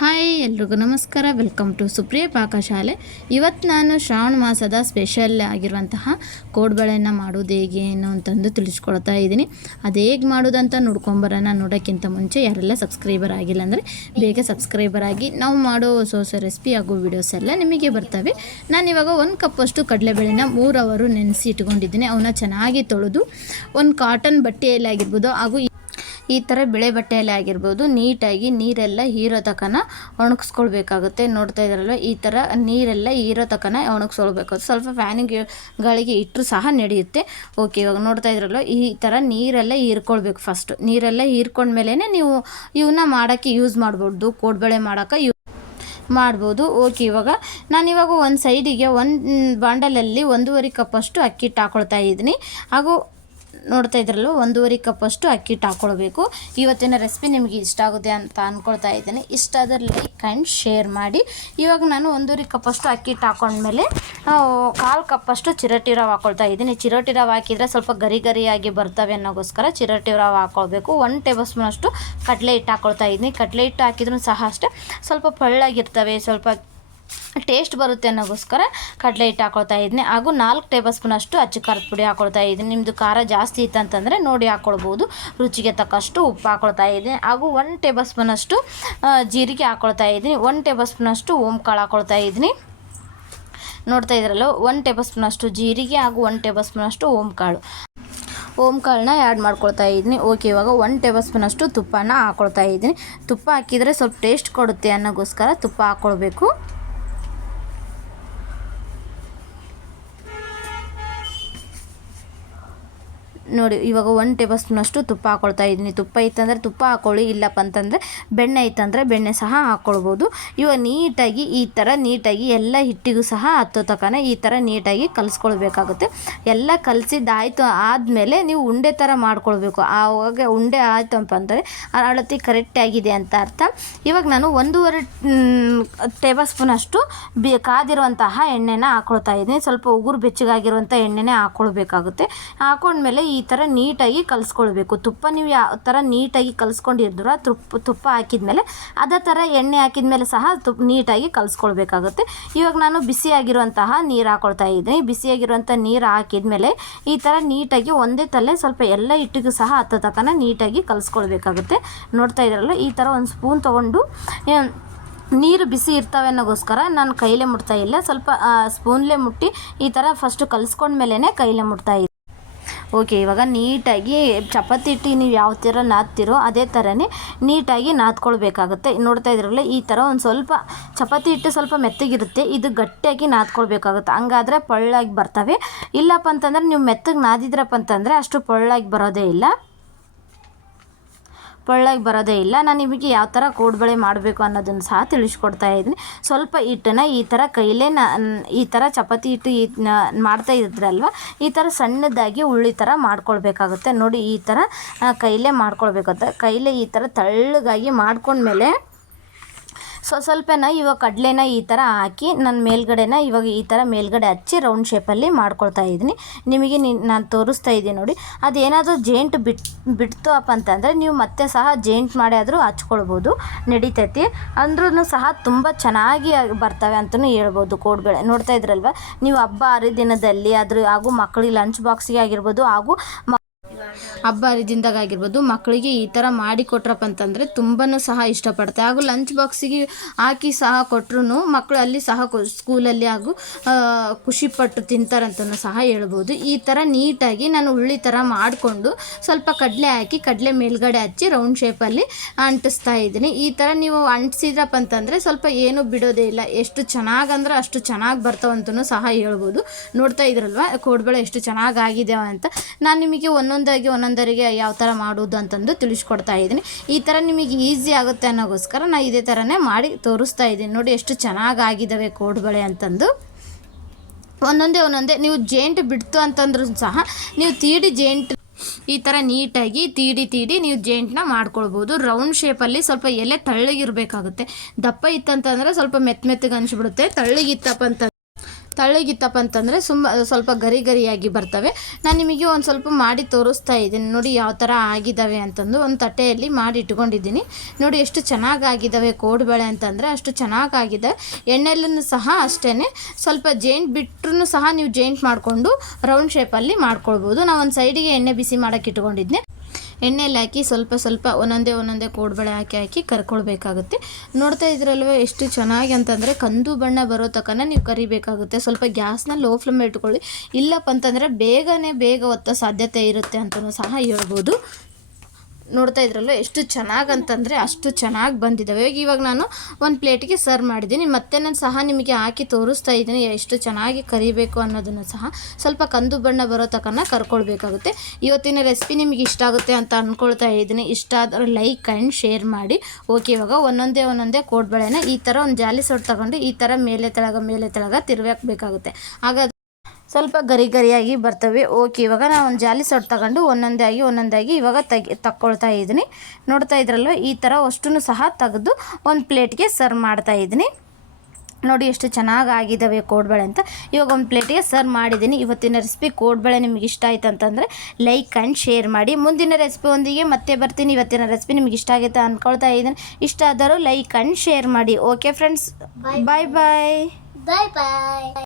Hi, ಎಲ್ರಿಗೂ ನಮಸ್ಕಾರ. Welcome to Supriya ಪಾಕಶಾಲೆ ಇವತ್ತು ನಾನು ಶ್ರಾವಣ ಮಾಸದ ಸ್ಪೆಷಲ್ ಆಗಿರುವಂತಹ ಕೋಡ್ಬಳೆಯನ್ನು ಮಾಡೋದು ಹೇಗೆ, ಏನು ಅಂತಂದು ತಿಳಿಸ್ಕೊಳ್ತಾ ಇದ್ದೀನಿ. ಅದು ಹೇಗೆ ಮಾಡೋದಂತ ನೋಡ್ಕೊಂಬರೋಣ. ನೋಡೋಕ್ಕಿಂತ ಮುಂಚೆ ಯಾರೆಲ್ಲ ಸಬ್ಸ್ಕ್ರೈಬರ್ ಆಗಿಲ್ಲ ಅಂದರೆ ಬೇಗ ಸಬ್ಸ್ಕ್ರೈಬರ್ ಆಗಿ ನಾವು ಮಾಡೋ ಹೊಸ ರೆಸಿಪಿ ಹಾಗೂ ವಿಡಿಯೋಸ್ ಎಲ್ಲ ನಿಮಗೆ ಬರ್ತವೆ. ನಾನು ಇವಾಗ ಒಂದು ಕಪ್ಪಷ್ಟು ಕಡಲೆಬೇಳೆನ ಮೂರು ಅವರು ನೆನೆಸಿ ಇಟ್ಕೊಂಡಿದ್ದೀನಿ. ಅವನ್ನ ಚೆನ್ನಾಗಿ ತೊಳೆದು, ಒಂದು ಕಾಟನ್ ಬಟ್ಟೆಯಲ್ಲಿ ಆಗಿರ್ಬೋದು ಹಾಗೂ ಈ ಥರ ಬಿಳೆ ಬಟ್ಟೆಯಲ್ಲಿ ಆಗಿರ್ಬೋದು, ನೀಟಾಗಿ ನೀರೆಲ್ಲ ಹೀರೋ ತಕನ ಒಣಗಿಸ್ಕೊಳ್ಬೇಕಾಗುತ್ತೆ. ನೋಡ್ತಾ ಇದ್ದಾರಲ್ವ ಈ ಥರ ನೀರೆಲ್ಲ ಹೀರೋ ತಕನ ಒಣಗಿಸ್ಕೊಳ್ಬೇಕು. ಸ್ವಲ್ಪ ಫ್ಯಾನಿಗೆ ಗಾಳಿಗೆ ಇಟ್ಟರು ಸಹ ನಡೆಯುತ್ತೆ. ಓಕೆ ಇವಾಗ ನೋಡ್ತಾ ಇದ್ರಲ್ವ? ಈ ಥರ ನೀರೆಲ್ಲ ಹೀರ್ಕೊಳ್ಬೇಕು ಫಸ್ಟ್ ನೀರೆಲ್ಲ ಹೀರ್ಕೊಂಡ್ಮೇಲೆ ನೀವು ಇವನ್ನ ಮಾಡೋಕ್ಕೆ ಯೂಸ್ ಮಾಡ್ಬೋದು. ಕೋಡ್ಬಳೆ ಮಾಡೋಕ್ಕೆ ಯೂ ಮಾಡ್ಬೋದು. ಓಕೆ ಇವಾಗ ನಾನಿವಾಗ ಒಂದು ಸೈಡಿಗೆ ಒಂದು ಬಾಂಡಲಲ್ಲಿ ಒಂದೂವರೆ ಕಪ್ಪಷ್ಟು ಅಕ್ಕಿ ಇಟ್ಟು ಹಾಕೊಳ್ತಾ ಇದ್ದೀನಿ. ಹಾಗೂ ನೋಡ್ತಾ ಇದ್ರಲ್ಲ ಒಂದೂವರೆ ಕಪ್ಪಷ್ಟು ಅಕ್ಕಿ ಹಿಟ್ಟು ಹಾಕ್ಕೊಳ್ಬೇಕು ಇವತ್ತಿನ ರೆಸಿಪಿ ನಿಮಗೆ ಇಷ್ಟ ಆಗುತ್ತೆ ಅಂತ ಅಂದ್ಕೊಳ್ತಾ ಇದ್ದೀನಿ. ಇಷ್ಟ ಆದರೆ ಲೈಕ್ ಆ್ಯಂಡ್ ಶೇರ್ ಮಾಡಿ. ಇವಾಗ ನಾನು ಒಂದೂವರೆ ಕಪ್ಪಷ್ಟು ಅಕ್ಕಿ ಹಿಟ್ಟು ಹಾಕೊಂಡ್ಮೇಲೆ ಕಾಲು ಕಪ್ಪಷ್ಟು ಚಿರಟಿ ರವೆ ಹಾಕ್ಕೊಳ್ತಾ ಇದ್ದೀನಿ. ಚಿರಟಿ ರವ ಹಾಕಿದರೆ ಸ್ವಲ್ಪ ಗರಿ ಗರಿಯಾಗಿ ಬರ್ತವೆ ಅನ್ನೋಗೋಸ್ಕರ ಚಿರಟಿ ರವೆ ಹಾಕ್ಕೊಳ್ಬೇಕು ಒನ್ ಟೇಬಲ್ ಸ್ಪೂನಷ್ಟು ಕಡಲೆ ಹಿಟ್ಟು ಹಾಕ್ಕೊಳ್ತಾ ಇದ್ದೀನಿ. ಕಡಲೆ ಹಿಟ್ಟು ಹಾಕಿದ್ರೂ ಸಹ ಅಷ್ಟೇ. ಸ್ವಲ್ಪ ಪಳ್ಳಾಗಿರ್ತವೆ, ಸ್ವಲ್ಪ ಟೇಸ್ಟ್ ಬರುತ್ತೆ ಅನ್ನೋಗೋಸ್ಕರ ಕಡಲೆ ಹಿಟ್ಟು ಹಾಕೊಳ್ತಾ ಇದ್ದೀನಿ ಹಾಗೂ ನಾಲ್ಕು ಟೇಬಲ್ ಸ್ಪೂನಷ್ಟು ಅಚ್ಚು ಖಾರದ ಪುಡಿ ಹಾಕೊಳ್ತಾ ಇದ್ದೀನಿ ನಿಮ್ಮದು ಖಾರ ಜಾಸ್ತಿ ಇತ್ತಂತಂದರೆ ನೋಡಿ ಹಾಕ್ಕೊಳ್ಬೋದು ರುಚಿಗೆ ತಕ್ಕಷ್ಟು ಉಪ್ಪು ಹಾಕೊಳ್ತಾ ಇದ್ದೀನಿ ಹಾಗೂ ಒನ್ ಟೇಬಲ್ ಸ್ಪೂನಷ್ಟು ಜೀರಿಗೆ ಹಾಕ್ಕೊಳ್ತಾ ಇದ್ದೀನಿ ಒನ್ ಟೇಬಲ್ ಸ್ಪೂನಷ್ಟು ಕಾಳು ಹಾಕ್ಕೊಳ್ತಾ ಇದ್ದೀನಿ ನೋಡ್ತಾ ಇದ್ರಲ್ಲ ಒನ್ ಟೇಬಲ್ ಸ್ಪೂನಷ್ಟು ಜೀರಿಗೆ ಹಾಗೂ ಒನ್ ಟೇಬಲ್ ಸ್ಪೂನಷ್ಟು ಓಮ್ ಕಾಳು ಓಮ್ ಕಾಳನ್ನ ಆ್ಯಡ್ ಮಾಡ್ಕೊಳ್ತಾ ಇದ್ದೀನಿ ಓಕೆ, ಇವಾಗ ಒನ್ ಟೇಬಲ್ ಸ್ಪೂನಷ್ಟು ತುಪ್ಪನ ಹಾಕ್ಕೊಳ್ತಾ ಇದ್ದೀನಿ ತುಪ್ಪ ಹಾಕಿದರೆ ಸ್ವಲ್ಪ ಟೇಸ್ಟ್ ಕೊಡುತ್ತೆ ಅನ್ನೋಗೋಸ್ಕರ ತುಪ್ಪ ಹಾಕ್ಕೊಳ್ಬೇಕು ನೋಡಿ, ಇವಾಗ ಒಂದು ಟೇಬಲ್ ಸ್ಪೂನಷ್ಟು ತುಪ್ಪ ಹಾಕೊಳ್ತಾ ಇದ್ದೀನಿ. ತುಪ್ಪ ಇತ್ತಂದರೆ ತುಪ್ಪ ಹಾಕೊಳ್ಳಿ, ಇಲ್ಲಪ್ಪ ಅಂತಂದರೆ ಬೆಣ್ಣೆ ಇತ್ತಂದರೆ ಬೆಣ್ಣೆ ಸಹ ಹಾಕ್ಕೊಳ್ಬೋದು ಇವಾಗ ನೀಟಾಗಿ ಈ ಥರ ನೀಟಾಗಿ ಎಲ್ಲ ಹಿಟ್ಟಿಗೂ ಸಹ ಹತ್ತೋ ತಕನೇ ಈ ಥರ ನೀಟಾಗಿ ಕಲಿಸ್ಕೊಳ್ಬೇಕಾಗುತ್ತೆ. ಎಲ್ಲ ಕಲಸಿದ್ದಾಯಿತು ಆದಮೇಲೆ ನೀವು ಉಂಡೆ ಥರ ಮಾಡ್ಕೊಳ್ಬೇಕು. ಆವಾಗ ಉಂಡೆ ಆಯಿತಪ್ಪ ಅಂದರೆ ಆ ಕರೆಕ್ಟಾಗಿದೆ ಅಂತ ಅರ್ಥ. ಇವಾಗ ನಾನು ಒಂದೂವರೆ ಟೇಬಲ್ ಸ್ಪೂನಷ್ಟು ಬಿ, ಕಾದಿರುವಂತಹ ಎಣ್ಣೆನ ಹಾಕ್ಕೊಳ್ತಾ ಇದ್ದೀನಿ. ಸ್ವಲ್ಪ ಉಗುರು ಬೆಚ್ಚಗಾಗಿರುವಂಥ ಎಣ್ಣೆನೇ ಹಾಕ್ಕೊಳ್ಬೇಕಾಗುತ್ತೆ ಹಾಕೊಂಡ್ಮೇಲೆ ಥರ ನೀಟಾಗಿ ಕಲಿಸ್ಕೊಳ್ಬೇಕು. ತುಪ್ಪ ನೀವು ಯಾವ ಥರ ನೀಟಾಗಿ ಕಲಿಸ್ಕೊಂಡಿದ್ರ ತುಪ್ಪ ತುಪ್ಪ ಹಾಕಿದ್ಮೇಲೆ, ಅದೇ ಥರ ಎಣ್ಣೆ ಹಾಕಿದ್ಮೇಲೆ ಸಹ ತುಪ್ಪ ನೀಟಾಗಿ ಕಲಿಸ್ಕೊಳ್ಬೇಕಾಗುತ್ತೆ. ಇವಾಗ ನಾನು ಬಿಸಿಯಾಗಿರುವಂತಹ ನೀರು ಹಾಕೊಳ್ತಾ ಇದ್ದೀನಿ. ಬಿಸಿಯಾಗಿರುವಂಥ ನೀರು ಹಾಕಿದ್ಮೇಲೆ ಈ ಥರ ನೀಟಾಗಿ ಒಂದೇ ತಲೆ ಸ್ವಲ್ಪ ಎಲ್ಲ ಹಿಟ್ಟಿಗೂ ಸಹ ಹತ್ತ ತಕ್ಕನ ನೀಟಾಗಿ ಕಲಿಸ್ಕೊಳ್ಬೇಕಾಗುತ್ತೆ. ನೋಡ್ತಾ ಇದ್ರಲ್ಲ, ಈ ಥರ ಒಂದು ಸ್ಪೂನ್ ತೊಗೊಂಡು ನೀರು ಬಿಸಿ ಇರ್ತವೆ ಅನ್ನೋಗೋಸ್ಕರ ನಾನು ಕೈಲೇ ಮುಟ್ತಾ ಇಲ್ಲ. ಸ್ವಲ್ಪ ಸ್ಪೂನ್ಲೇ ಮುಟ್ಟಿ ಈ ಥರ ಫಸ್ಟು ಕಲಿಸ್ಕೊಂಡ್ಮೇಲೆ ಕೈಲೇ ಮುಟ್ತಾ ಓಕೆ, ಇವಾಗ ನೀಟಾಗಿ ಚಪಾತಿ ಹಿಟ್ಟು ನೀವು ಯಾವ ಥರ ನಾದ್ತಿರೋ ಅದೇ ಥರನೇ ನೀಟಾಗಿ ನಾದ್ಕೊಳ್ಬೇಕಾಗುತ್ತೆ. ನೋಡ್ತಾ ಇದ್ರಲ್ಲ ಈ ಥರ ಒಂದು ಸ್ವಲ್ಪ ಚಪಾತಿ ಹಿಟ್ಟು ಸ್ವಲ್ಪ ಮೆತ್ತಗಿರುತ್ತೆ, ಇದು ಗಟ್ಟಿಯಾಗಿ ನಾದ್ಕೊಳ್ಬೇಕಾಗುತ್ತೆ. ಹಂಗಾದರೆ ಪಳ್ಳಾಗಿ ಬರ್ತವೆ. ಇಲ್ಲಪ್ಪ ಅಂತಂದ್ರೆ ನೀವು ಮೆತ್ತಗೆ ನಾದಿದ್ರಪ್ಪ ಅಂತಂದರೆ ಅಷ್ಟು ಪಳ್ಳಾಗಿ ಬರೋದೇ ಇಲ್ಲ. ಪಳ್ಳಾಗಿ ಬರೋದೇ ಇಲ್ಲ. ನಾನು ನಿಮಗೆ ಯಾವ ಥರ ಕೋಡ್ಬಳೆ ಮಾಡಬೇಕು ಅನ್ನೋದನ್ನು ಸಹ ತಿಳಿಸ್ಕೊಡ್ತಾ ಇದ್ದೀನಿ. ಸ್ವಲ್ಪ ಹಿಟ್ಟನ್ನು ಈ ಥರ ಕೈಲೇ ಈ ಥರ ಚಪಾತಿ ಹಿಟ್ಟು ಈ ಮಾಡ್ತಾ ಇದ್ರಲ್ವ, ಈ ಥರ ಸಣ್ಣದಾಗಿ ಉಳ್ಳಿ ಥರ ಮಾಡ್ಕೊಳ್ಬೇಕಾಗುತ್ತೆ. ನೋಡಿ ಈ ಥರ ಕೈಲೇ ಮಾಡ್ಕೊಳ್ಬೇಕಾಗುತ್ತೆ ಕೈಲೇ ಈ ಥರ ತಳ್ಳಗಾಗಿ ಮಾಡ್ಕೊಂಡ್ಮೇಲೆ ಸೊ ಸ್ವಲ್ಪನ ಇವಾಗ ಕಡಲೆನ ಈ ಥರ ಹಾಕಿ ನಾನು ಮೇಲ್ಗಡೆನ ಇವಾಗ ಈ ಥರ ಮೇಲ್ಗಡೆ ಹಚ್ಚಿ ರೌಂಡ್ ಶೇಪಲ್ಲಿ ಮಾಡ್ಕೊಳ್ತಾ ಇದ್ದೀನಿ. ನಿಮಗೆ ನಾನು ತೋರಿಸ್ತಾ ಇದ್ದೀನಿ ನೋಡಿ. ಅದೇನಾದರೂ ಜೇಂಟ್ ಬಿಟ್ ಬಿಡ್ತು ಅಪ್ಪ ಅಂತಂದರೆ ನೀವು ಮತ್ತೆ ಸಹ ಜೇಂಟ್ ಮಾಡಿ ಆದರೂ ಹಚ್ಕೊಳ್ಬೋದು. ನಡಿತೈತಿ. ಅಂದ್ರೂ ಸಹ ತುಂಬ ಚೆನ್ನಾಗಿ ಬರ್ತವೆ ಅಂತಲೂ ಹೇಳ್ಬೋದು ಕೋಡ್ಗಳೆ. ನೋಡ್ತಾ ಇದ್ರಲ್ವ? ನೀವು ಹಬ್ಬ ಹರಿದಿನದಲ್ಲಿ ಅದ್ರ ಹಾಗೂ ಮಕ್ಕಳಿಗೆ ಲಂಚ್ ಬಾಕ್ಸಿಗೆ ಆಗಿರ್ಬೋದು ಹಾಗೂ ಹಬ್ಬ ಹರಿದಿಂದಾಗ ಆಗಿರ್ಬೋದು ಮಕ್ಕಳಿಗೆ ಈ ಥರ ಮಾಡಿ ಕೊಟ್ರಪ್ಪ ಅಂತಂದರೆ ತುಂಬಾ ಸಹ ಇಷ್ಟಪಡ್ತಾರೆ ಹಾಗೂ ಲಂಚ್ ಬಾಕ್ಸಿಗೆ ಹಾಕಿ ಸಹ ಕೊಟ್ಟರು ಮಕ್ಕಳು ಅಲ್ಲಿ ಸಹ ಸ್ಕೂಲಲ್ಲಿ ಹಾಗೂ ಖುಷಿಪಟ್ಟು ತಿಂತಾರಂತಲೂ ಸಹ ಹೇಳ್ಬೋದು. ಈ ಥರ ನೀಟಾಗಿ ನಾನು ಉಳ್ಳಿ ಥರ ಮಾಡಿಕೊಂಡು ಸ್ವಲ್ಪ ಕಡಲೆ ಹಾಕಿ ಕಡಲೆ ಮೇಲ್ಗಡೆ ಹಚ್ಚಿ ರೌಂಡ್ ಶೇಪಲ್ಲಿ ಅಂಟಿಸ್ತಾ ಇದ್ದೀನಿ. ಈ ಥರ ನೀವು ಅಂಟಿಸಿದ್ರಪ್ಪ ಅಂತಂದರೆ ಸ್ವಲ್ಪ ಏನು ಬಿಡೋದೇ ಇಲ್ಲ. ಎಷ್ಟು ಚೆನ್ನಾಗಂದ್ರೆ ಅಷ್ಟು ಚೆನ್ನಾಗಿ ಬರ್ತಾವಂತಲೂ ಸಹ ಹೇಳ್ಬೋದು. ನೋಡ್ತಾ ಇದ್ರಲ್ವ? ಕೋಡ್ಬಳೆ ಎಷ್ಟು ಚೆನ್ನಾಗಿ ಆಗಿದೆ ಅಂತ. ನಾನು ನಿಮಗೆ ಒಂದೊಂದಾಗಿ ಒಂದೊಂದರಿಗೆ ಯಾವ ಥರ ಮಾಡೋದು ಅಂತಂದು ತಿಳಿಸ್ಕೊಡ್ತಾ ಇದ್ದೀನಿ. ಈ ಥರ ನಿಮಗೆ ಈಸಿ ಆಗುತ್ತೆ ಅನ್ನೋಗೋಸ್ಕರ ನಾನು ಇದೇ ಥರನೇ ಮಾಡಿ ತೋರಿಸ್ತಾ ಇದ್ದೀನಿ. ನೋಡಿ ಎಷ್ಟು ಚೆನ್ನಾಗಿ ಆಗಿದ್ದಾವೆ ಕೋಡ್ಬಳೆ ಅಂತಂದು. ಒಂದೊಂದೇ ಒಂದೊಂದೇ, ನೀವು ಜೇಂಟ್ ಬಿಡ್ತು ಅಂತಂದ್ರು ಸಹ ನೀವು ತೀಡಿ ಜೇಂಟ್ ಈ ಥರ ನೀಟಾಗಿ ತೀಡಿ ತೀಡಿ ನೀವು ಜೇಂಟ್ನ ಮಾಡ್ಕೊಳ್ಬೋದು. ರೌಂಡ್ ಶೇಪಲ್ಲಿ ಸ್ವಲ್ಪ ಎಲೆ ತಳ್ಳಗಿರಬೇಕಾಗುತ್ತೆ. ದಪ್ಪ ಇತ್ತಂತಂದರೆ ಸ್ವಲ್ಪ ಮೆತ್ತ ಮೆತ್ತಗೆ ಅನಿಸ್ಬಿಡುತ್ತೆ. ತಳ್ಳಗಿತ್ತಪ್ಪ ಅಂತ ತಳ್ಳಗಿತ್ತಪ್ಪ ಅಂತಂದರೆ ಸುಮ್ಮ, ಸ್ವಲ್ಪ ಗರಿ ಗರಿಯಾಗಿ ಬರ್ತವೆ. ನಾನು ನಿಮಗೆ ಒಂದು ಸ್ವಲ್ಪ ಮಾಡಿ ತೋರಿಸ್ತಾ ಇದ್ದೀನಿ. ನೋಡಿ ಯಾವ ಥರ ಆಗಿದ್ದಾವೆ ಅಂತಂದು ಒಂದು ತಟ್ಟೆಯಲ್ಲಿ ಮಾಡಿ ಇಟ್ಕೊಂಡಿದ್ದೀನಿ. ನೋಡಿ ಎಷ್ಟು ಚೆನ್ನಾಗಾಗಿದ್ದಾವೆ ಕೋಡುಬಳೆ ಅಂತಂದರೆ ಅಷ್ಟು ಚೆನ್ನಾಗಾಗಿದೆ. ಎಣ್ಣೆಲ್ಲೂ ಸಹ ಅಷ್ಟೇ ಸ್ವಲ್ಪ ಜೇಂಟ್ ಬಿಟ್ಟರು ಸಹ ನೀವು ಜೇಂಟ್ ಮಾಡಿಕೊಂಡು ರೌಂಡ್ ಶೇಪಲ್ಲಿ ಮಾಡ್ಕೊಳ್ಬೋದು. ನಾವು ಒಂದು ಸೈಡಿಗೆ ಎಣ್ಣೆ ಬಿಸಿ ಮಾಡೋಕ್ಕೆ ಇಟ್ಕೊಂಡಿದ್ದೆ ಎಣ್ಣೆಯಲ್ಲಿ ಹಾಕಿ ಸ್ವಲ್ಪ ಸ್ವಲ್ಪ ಒಂದೊಂದೇ ಒಂದೊಂದೇ ಕೋಡ್ಬಳೆ ಹಾಕಿ ಹಾಕಿ ಕರ್ಕೊಳ್ಬೇಕಾಗುತ್ತೆ. ನೋಡ್ತಾ ಇದ್ರಲ್ವ ಎಷ್ಟು ಚೆನ್ನಾಗಿ ಅಂತಂದರೆ ಕಂದು ಬಣ್ಣ ಬರೋ ತನಕ ನೀವು ಕರಿಬೇಕಾಗುತ್ತೆ. ಸ್ವಲ್ಪ ಗ್ಯಾಸ್ನ ಲೋ ಫ್ಲೇಮ್ ಇಟ್ಕೊಳ್ಳಿ. ಇಲ್ಲಪ್ಪ ಅಂತಂದರೆ ಬೇಗನೆ ಬೇಗ ಒತ್ತೋ ಸಾಧ್ಯತೆ ಇರುತ್ತೆ ಅಂತಲೂ ಸಹ ಹೇಳ್ಬೋದು. ನೋಡ್ತಾ ಇದ್ರಲ್ಲ, ಎಷ್ಟು ಚೆನ್ನಾಗಿ ಅಂತಂದರೆ ಅಷ್ಟು ಚೆನ್ನಾಗಿ ಬಂದಿದ್ದಾವೆ ಇವಾಗ ನಾನು ಒಂದು ಪ್ಲೇಟಿಗೆ ಸರ್ವ್ ಮಾಡಿದ್ದೀನಿ. ಮತ್ತೆ ನಾನು ಸಹ ನಿಮಗೆ ಹಾಕಿ ತೋರಿಸ್ತಾ ಇದ್ದೀನಿ ಎಷ್ಟು ಚೆನ್ನಾಗಿ ಕರಿಬೇಕು ಅನ್ನೋದನ್ನು ಸಹ. ಸ್ವಲ್ಪ ಕಂದು ಬಣ್ಣ ಬರೋ ತಕ್ಕನ ಕರ್ಕೊಳ್ಬೇಕಾಗುತ್ತೆ. ಇವತ್ತಿನ ರೆಸಿಪಿ ನಿಮಗೆ ಇಷ್ಟ ಆಗುತ್ತೆ ಅಂತ ಅಂದ್ಕೊಳ್ತಾ ಇದ್ದೀನಿ. ಇಷ್ಟ ಆದರೆ ಲೈಕ್ ಆ್ಯಂಡ್ ಶೇರ್ ಮಾಡಿ. ಓಕೆ ಇವಾಗ ಒಂದೊಂದೇ ಒಂದೊಂದೇ ಕೋಡ್ಬಳೆನ ಈ ಥರ ಒಂದು ಜಾಲಿ ಸೊಟ್ಟು ತಗೊಂಡು ಈ ಥರ ಮೇಲೆ ತೆಳಗ ಮೇಲೆ ತೆಳಗ ತಿರುವಾಕಬೇಕಾಗುತ್ತೆ ಆಗ ಸ್ವಲ್ಪ ಗರಿ ಗರಿಯಾಗಿ ಬರ್ತವೆ. ಓಕೆ ಇವಾಗ ನಾನು ಒಂದು ಜಾಲಿ ಸೊಟ್ಟು ತಗೊಂಡು ಒಂದೊಂದೇ ಆಗಿ ಒಂದೊಂದಾಗಿ ಇವಾಗ ತೆಗಿ ತಕ್ಕೊಳ್ತಾ ಇದ್ದೀನಿ. ನೋಡ್ತಾ ಇದ್ರಲ್ವ ಈ ಥರ ಅಷ್ಟೂ ಸಹ ತೆಗೆದು ಒಂದು ಪ್ಲೇಟ್ಗೆ ಸರ್ವ್ ಮಾಡ್ತಾ ಇದ್ದೀನಿ. ನೋಡಿ ಎಷ್ಟು ಚೆನ್ನಾಗಿ ಆಗಿದ್ದಾವೆ ಕೋಡ್ಬಳೆ ಅಂತ. ಇವಾಗ ಒಂದು ಪ್ಲೇಟಿಗೆ ಸರ್ವ್ ಮಾಡಿದ್ದೀನಿ. ಇವತ್ತಿನ ರೆಸಿಪಿ ಕೋಡ್ಬಳೆ ನಿಮಗೆ ಇಷ್ಟ ಆಯ್ತು ಅಂತಂದರೆ ಲೈಕ್ ಆ್ಯಂಡ್ ಶೇರ್ ಮಾಡಿ. ಮುಂದಿನ ರೆಸಿಪಿ ಒಂದಿಗೆ ಮತ್ತೆ ಬರ್ತೀನಿ. ಇವತ್ತಿನ ರೆಸಿಪಿ ನಿಮಗೆ ಇಷ್ಟ ಆಗುತ್ತೆ ಅಂದ್ಕೊಳ್ತಾ ಇದ್ದೀನಿ. ಇಷ್ಟ ಆದರೂ ಲೈಕ್ ಆ್ಯಂಡ್ ಶೇರ್ ಮಾಡಿ. Okay friends bye bye bye bye.